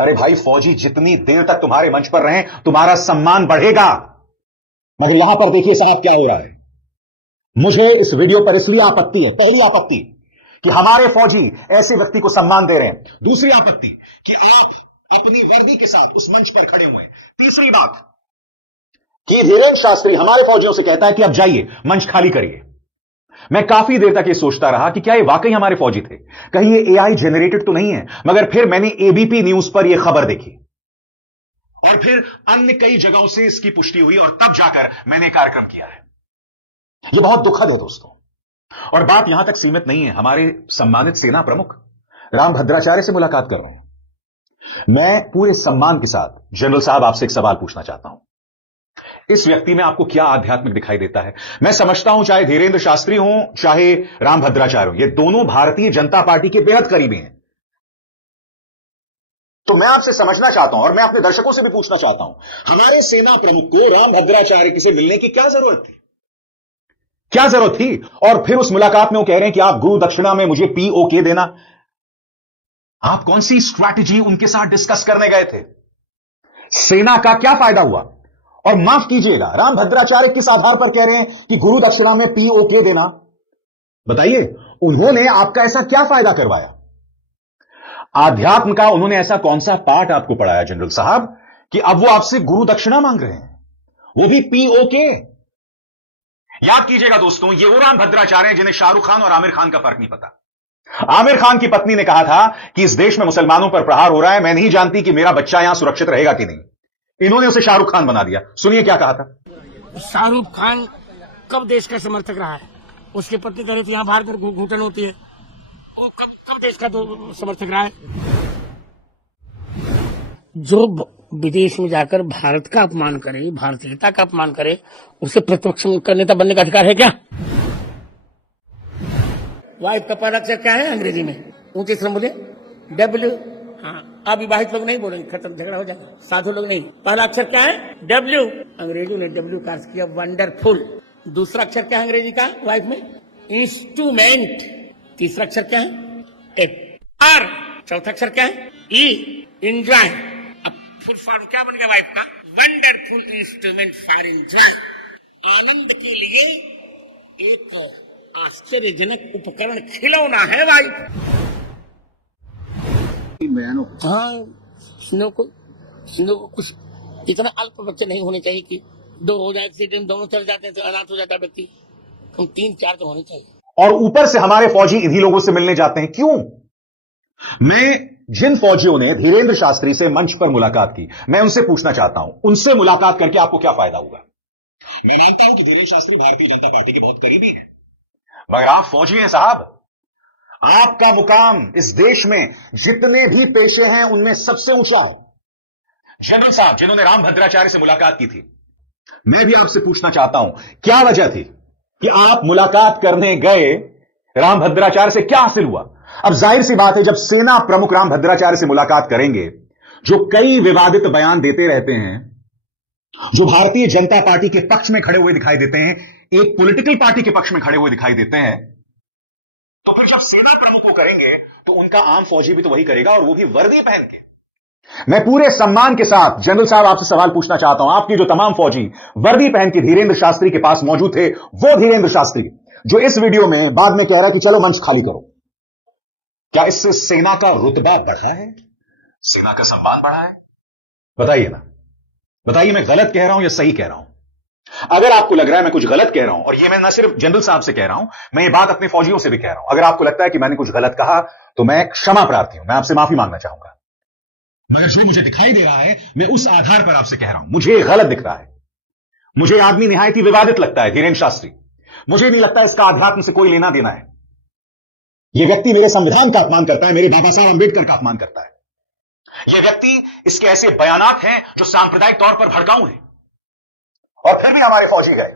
अरे भाई, फौजी जितनी देर तक तुम्हारे मंच पर रहें तुम्हारा सम्मान बढ़ेगा। मगर यहां पर देखिए साहब क्या हो रहा है। मुझे इस वीडियो पर इसलिए आपत्ति है, पहली आपत्ति कि हमारे फौजी ऐसे व्यक्ति को सम्मान दे रहे हैं। दूसरी आपत्ति कि आप अपनी वर्दी के साथ उस मंच पर खड़े हुए। तीसरी बात कि धीरेन्द्र शास्त्री हमारे फौजियों से कहता है कि अब जाइए, मंच खाली करिए। मैं काफी देर तक ये सोचता रहा कि क्या ये वाकई हमारे फौजी थे, कहीं ये एआई जनरेटेड तो नहीं है। मगर फिर मैंने एबीपी न्यूज पर यह खबर देखी और फिर अन्य कई जगहों से इसकी पुष्टि हुई और तब जाकर मैंने कार्यक्रम किया है। यह बहुत दुखद है दोस्तों, और बात यहां तक सीमित नहीं है। हमारे सम्मानित सेना प्रमुख राम भद्राचार्य से मुलाकात कर रहा हूं। मैं पूरे सम्मान के साथ जनरल साहब आपसे एक सवाल पूछना चाहता हूं। इस व्यक्ति में आपको क्या आध्यात्मिक दिखाई देता है? मैं समझता हूं चाहे धीरेन्द्र शास्त्री हो चाहे राम भद्राचार्य हो, ये दोनों भारतीय जनता पार्टी के बेहद करीबी हैं। तो मैं आपसे समझना चाहता हूं और मैं अपने दर्शकों से भी पूछना चाहता हूं, हमारे सेना प्रमुख को राम भद्राचार्य से मिलने की क्या जरूरत थी? क्या जरूरत थी? और फिर उस मुलाकात में वो कह रहे हैं कि आप गुरु दक्षिणा में मुझे पीओके देना। आप कौन सी स्ट्रैटेजी उनके साथ डिस्कस करने गए थे? सेना का क्या फायदा हुआ? और माफ कीजिएगा, राम भद्राचार्य किस आधार पर कह रहे हैं कि गुरु दक्षिणा में पीओके देना? बताइए, उन्होंने आपका ऐसा क्या फायदा करवाया? आध्यात्म का उन्होंने ऐसा कौन सा पाठ आपको पढ़ाया जनरल साहब कि अब वो आपसे गुरु दक्षिणा मांग रहे हैं, वो भी पीओके? याद कीजिएगा दोस्तों, ये वो राम भद्राचार्य हैं जिन्हें शाहरुख खान और आमिर खान का फर्क नहीं पता। आमिर खान की पत्नी ने कहा था कि इस देश में मुसलमानों पर प्रहार हो रहा है, मैं नहीं जानती कि मेरा बच्चा यहां सुरक्षित रहेगा कि नहीं। इन्होंने उसे शाहरुख खान बना दिया। सुनिए क्या कहा था। शाहरुख खान कब देश का समर्थक रहा है? उसकी पत्नी कह रही थी यहां बाहर कर घूटन होती है, वो कब देश का तो समर्थक रहा है? जो विदेश में जाकर भारत का अपमान करे, भारतीयता का अपमान करे, उसे प्रतिपक्ष का नेता बनने का अधिकार है क्या? वाइफ का पहला अक्षर क्या है अंग्रेजी में? ऊंचे से बोले डब्ल्यू। हाँ, अविवाहित लोग नहीं बोलेंगे, खत्म, झगड़ा हो जाएगा। साधु लोग नहीं। पहला अक्षर क्या है? डब्ल्यू। अंग्रेजों ने डब्ल्यू का अर्थ किया वंडरफुल। दूसरा अक्षर क्या है अंग्रेजी का वाइफ में? इंस्ट्रूमेंट। तीसरा अक्षर क्या है? एफ। आर। चौथा अक्षर क्या है? ई। एंजॉय। अब फुल फॉर्म क्या बन गया वाइफ का? Wonderful instrument for enjoy. आनंद के लिए एक आश्चर्यजनक उपकरण, खिलौना है वाइफ। हाँ, हिंदुओं को कुछ इतना अल्प बच्चे नहीं होने चाहिए कि दो हो जाए, एक्सीडेंट दोनों चल जाते हैं तो अनाथ हो जाता है व्यक्ति। हम 3-4 तो होने चाहिए। और ऊपर से हमारे फौजी इन्हीं लोगों से मिलने जाते हैं, क्यों? मैं जिन फौजियों ने धीरेन्द्र शास्त्री से मंच पर मुलाकात की, मैं उनसे पूछना चाहता हूं, उनसे मुलाकात करके आपको क्या फायदा हुआ? मैं मानता हूं कि धीरेन्द्र शास्त्री भारतीय जनता पार्टी के बहुत करीबी हैं, मगर आप फौजी हैं साहब। आपका मुकाम इस देश में जितने भी पेशे हैं उनमें सबसे ऊंचा है। जनरल साहब जिन्होंने राम भद्राचार्य से मुलाकात की थी, मैं भी आपसे पूछना चाहता हूं, क्या वजह थी कि आप मुलाकात करने गए? राम भद्राचार्य से क्या हासिल हुआ? अब जाहिर सी बात है, जब सेना प्रमुख राम भद्राचार्य से मुलाकात करेंगे, जो कई विवादित बयान देते रहते हैं, जो भारतीय जनता पार्टी के पक्ष में खड़े हुए दिखाई देते हैं, एक पॉलिटिकल पार्टी के पक्ष में खड़े हुए दिखाई देते हैं, तो फिर जब सेना प्रमुख को करेंगे तो उनका आम फौजी भी तो वही करेगा, और वो भी वर्दी पहन के। मैं पूरे सम्मान के साथ जनरल साहब आपसे सवाल पूछना चाहता हूं, आपकी जो तमाम फौजी वर्दी पहन के धीरेन्द्र शास्त्री के पास मौजूद थे, वो धीरेन्द्र शास्त्री जो इस वीडियो में बाद में कह रहा है कि चलो मंच खाली करो, क्या इससे सेना का रुतबा बढ़ा है? सेना का सम्मान बढ़ा है? बताइए ना, बताइए, मैं गलत कह रहा हूं या सही कह रहा हूं? अगर आपको लग रहा है मैं कुछ गलत कह रहा हूं, और ये मैं ना सिर्फ जनरल साहब से कह रहा हूं, मैं ये बात अपने फौजियों से भी कह रहा हूं, अगर आपको लगता है कि मैंने कुछ गलत कहा तो मैं क्षमा प्रार्थी हूं, मैं आपसे माफी मांगना चाहूंगा। मगर जो मुझे दिखाई दे रहा है, मैं उस आधार पर आपसे कह रहा हूं, मुझे गलत दिख रहा है। मुझे आदमी निहायत ही विवादित लगता है धीरेन्द्र शास्त्री। मुझे नहीं लगता इसका आध्यात्म से कोई लेना देना है। यह व्यक्ति मेरे संविधान का अपमान करता है, मेरे बाबा साहब अंबेडकर का अपमान करता है। यह व्यक्ति, इसके ऐसे बयानात हैं जो सांप्रदायिक तौर पर भड़काऊ हैं, और फिर भी हमारे फौजी गए।